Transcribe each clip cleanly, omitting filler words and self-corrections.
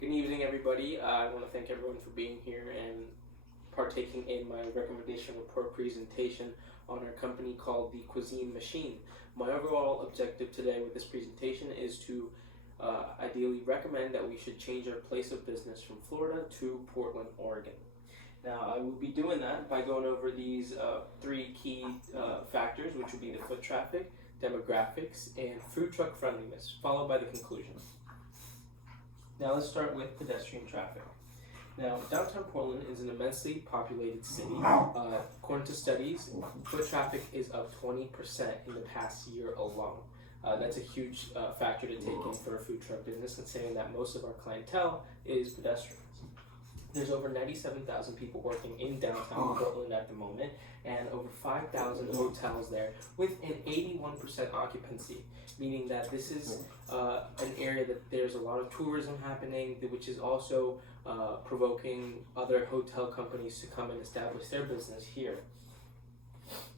Good evening, everybody. I want to thank everyone for being here and partaking in my recommendation report presentation on our company called the Cuisine Machine. My overall objective today with this presentation is to ideally recommend that we should change our place of business from Florida to Portland, Oregon. Now, I will be doing that by going over these three key factors, which would be the foot traffic, demographics, and food truck friendliness, followed by the conclusion. Now let's start with pedestrian traffic. Now, downtown Portland is an immensely populated city. According to studies, foot traffic is up 20% in the past year alone. That's a huge factor to take in for a food truck business, considering that most of our clientele is pedestrians. There's over 97,000 people working in downtown Portland at the moment, and over 5,000 hotels there with an 81% occupancy, meaning that this is an area that there's a lot of tourism happening, which is also provoking other hotel companies to come and establish their business here.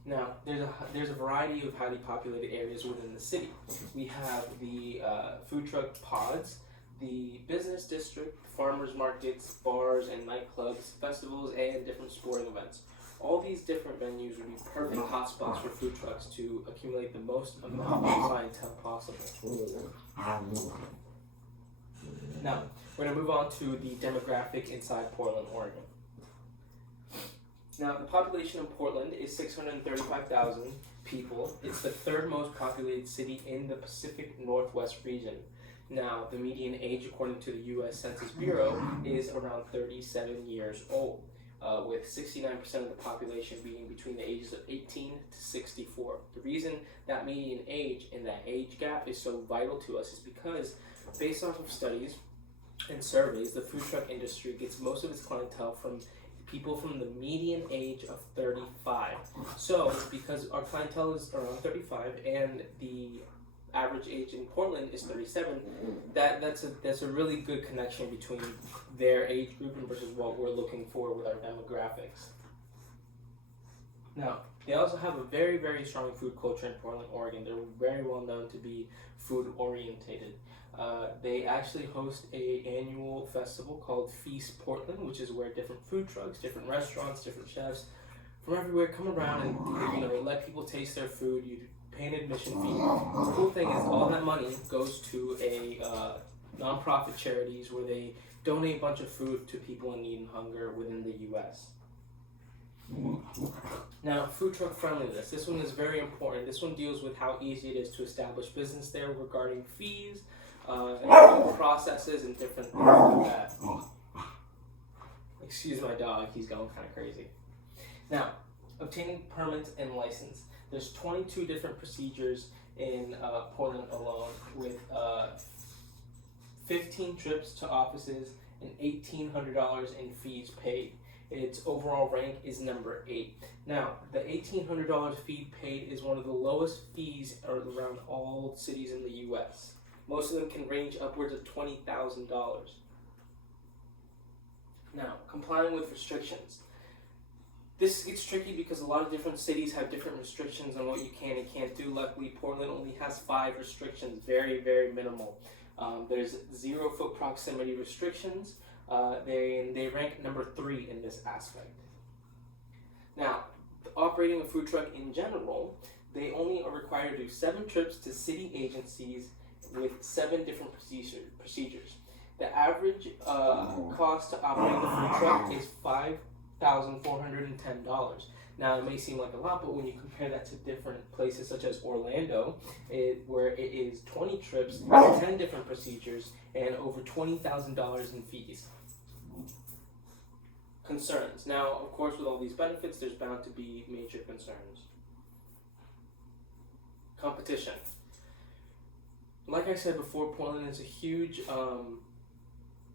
Now, there's a variety of highly populated areas within the city. We have the food truck pods, the business district, farmers markets, bars and nightclubs, festivals, and different sporting events. All these different venues would be perfect hotspots for food trucks to accumulate the most amount of clientele possible. Now, we're going to move on to the demographic inside Portland, Oregon. Now, the population of Portland is 635,000 people. It's the third most populated city in the Pacific Northwest region. Now, the median age, according to the U.S. Census Bureau, is around 37 years old, with 69% of the population being between the ages of 18 to 64. The reason that median age and that age gap is so vital to us is because, based off of studies and surveys, the food truck industry gets most of its clientele from people from the median age of 35. So, because our clientele is around 35 and the average age in Portland is 37, that's a really good connection between their age group and versus what we're looking for with our demographics. Now, they also have a very, very strong food culture in Portland, Oregon. They're very well known to be food orientated. They actually host an annual festival called Feast Portland, which is where different food trucks, different restaurants, different chefs from everywhere come around and let people taste their food. You pay an admission fee. The cool thing is all that money goes to a non-profit charities where they donate a bunch of food to people in need and hunger within the U.S. Now, food truck friendliness. This one is very important. This one deals with how easy it is to establish business there regarding fees, processes, and different things like that. Excuse my dog, he's going kind of crazy. Now, obtaining permits and license. There's 22 different procedures in Portland alone, with 15 trips to offices and $1,800 in fees paid. Its overall rank is number 8. Now, the $1,800 fee paid is one of the lowest fees around all cities in the U.S. Most of them can range upwards of $20,000. Now, complying with restrictions. This gets tricky because a lot of different cities have different restrictions on what you can and can't do. Luckily, Portland only has 5 restrictions, very, very minimal. There's 0 foot proximity restrictions. They rank number 3 in this aspect. Now, operating a food truck in general, they only are required to do 7 trips to city agencies with 7 different procedures. The average cost to operate the food truck is $5,410. Now, it may seem like a lot, but when you compare that to different places such as Orlando, where it is 20 trips, 10 different procedures, and over $20,000 in fees. Concerns. Now, of course, with all these benefits, there's bound to be major concerns. Competition. Like I said before, Portland is a huge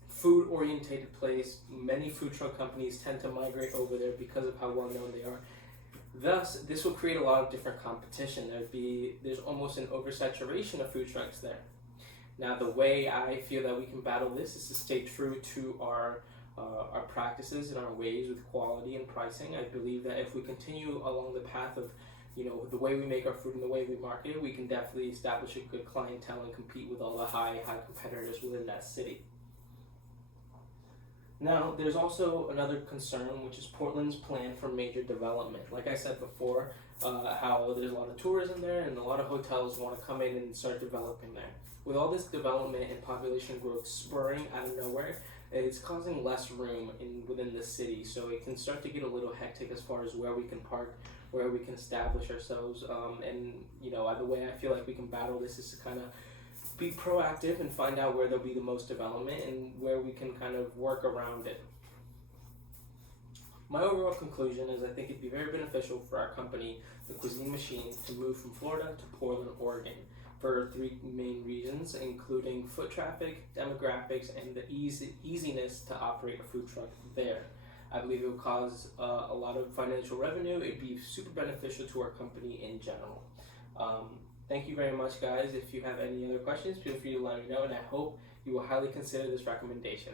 food-orientated place. Many food truck companies tend to migrate over there because of how well known they are. Thus, this will create a lot of different competition. There's almost an oversaturation of food trucks there. Now, the way I feel that we can battle this is to stay true to our practices and our ways with quality and pricing. I believe that if we continue along the path of the way we make our food and the way we market it, we can definitely establish a good clientele and compete with all the high competitors within that city. Now, there's also another concern, which is Portland's plan for major development. Like I said before, how there's a lot of tourism there and a lot of hotels want to come in and start developing there. With all this development and population growth spurring out of nowhere, it's causing less room within the city, so it can start to get a little hectic as far as where we can park, where we can establish ourselves, and the way I feel like we can battle this is to kind of be proactive and find out where there'll be the most development and where we can kind of work around it. My overall conclusion is I think it'd be very beneficial for our company, the Cuisine Machine, to move from Florida to Portland, Oregon, for three main reasons, including foot traffic, demographics, and the easiness to operate a food truck there. I believe it will cause a lot of financial revenue. It'd be super beneficial to our company in general. Thank you very much, guys. If you have any other questions, feel free to let me know, and I hope you will highly consider this recommendation.